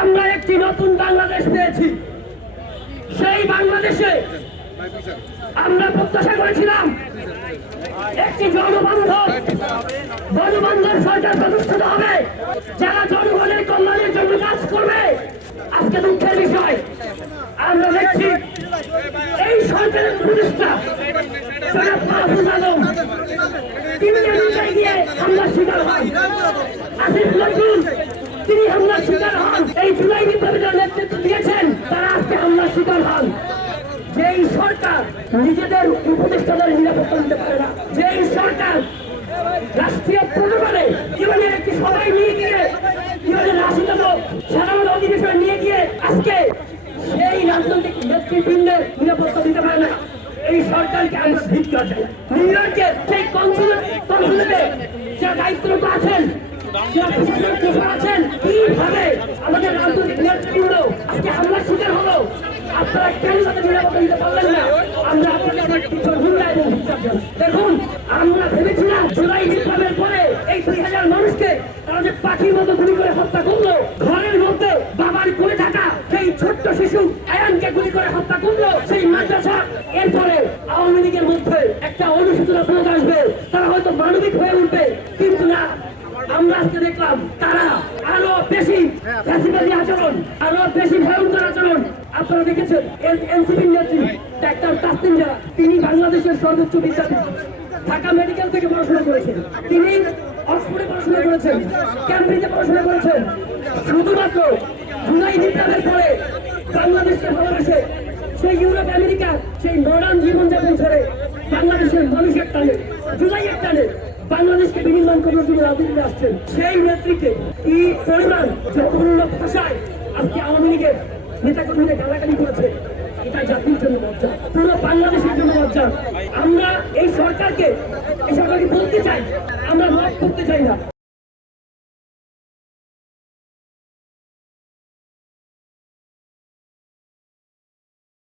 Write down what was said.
আমরা একটি নতুন বাংলাদেশ পেয়েছি। সেই বাংলাদেশে আমরা প্রত্যাশা করেছিলাম একটি জনবান্ধব সরকার প্রতিষ্ঠিত হবে, যারা জনগণের কল্যাণের জন্য কাজ করবে। আজকে দুঃখের বিষয়, আমরা দেখছি এই সরকারের প্রতিষ্ঠা গিয়ে হামলার শিকার হয়। আসিফ নজরুল তিনি হামলার শিকার হন। এই জুলাই বিপ্লবী যারা নেতৃত্ব দিয়েছেন তারা আজকে হামলার শিকার হন। যেই সরকার নিজেদের উপদেষ্টাদের নিরাপত্তা দিতে পারে না, যেই সরকার রাষ্ট্রীয় প্রোটোকলে ইউএনের একটি সবাই নিয়ে গিয়ে ইউএনের 80তম সাধারণ অধিবেশনে নিয়ে গিয়ে আজকে সেই রাজনৈতিক নেতৃবৃন্দের নিরাপত্তা দিতে পারে না, এই সরকারকে আমরা ধিক্কার জানাই। নিউ ইয়র্কের সেই কনসুলেটে যারা দায়িত্বরত আছেন, কিভাবে আমাদের রাজনৈতিক নেতৃবৃন্দ আজকে হামলার শিকার হলো, আপনারা কেন তাদের নিরাপত্তা দিতে পারলেন না? আমরা আপনাদের দেখুন, আমরা ভেবেছিলাম জুলাই বিপ্লবের পরে এই 2000 মানুষকে তারা যে পাখির মতো গুলি করে হত্যা করলো, ঘরের মধ্যে বাবার কোলে থাকা সেই ছোট্ট শিশু আয়ানকে গুলি করে হত্যা করলো, সেই মাদ্রাসা, এরপরে আওয়ামী লীগের মধ্যে একটা অনুশোচনা প্রয়োগ আসবে, তারা হয়তো মানবিক হয়ে উঠবে, কিন্তু না, আমরা আজকে দেখলাম তারা আরো বেশি ফ্যাসিবাদী আচরণ, আরো বেশি ভয়ঙ্কর আচরণ। আপনারা দেখেছেন এনসিপির নেত্রী ডাক্তার তাসনিম জারা, তিনি বাংলাদেশের সর্বোচ্চ বিদ্যাপীঠ ঢাকা মেডিকেল থেকে পড়াশোনা করেছেন, তিনি অক্সফোর্ডে পড়াশোনা করেছেন, ক্যামব্রিজে পড়াশোনা করেছেন। শুধুমাত্র জুলাই বিপ্লবের পরে বাংলাদেশকে ভালোবাসে সেই ইউরোপ আমেরিকা সেই মডার্ন জীবনযাপন ছেড়ে বাংলাদেশের মানুষের টানে, জুলাইয়ের টানে বাংলাদেশকে বিনির্মাণ করার জন্য রাজনীতিতে আসছেন। সেই নেত্রীকে কি পরিমাণ জঘন্য ভাষায় আজকে আওয়ামী লীগের নেতাকর্মীরা গালাগালি করেছে, এটা জাতির জন্য লজ্জা, পুরো বাংলাদেশের জন্য লজ্জা। আমরা এই সরকারকে বলতে চাই, আমরা মাফ করতে চাই না।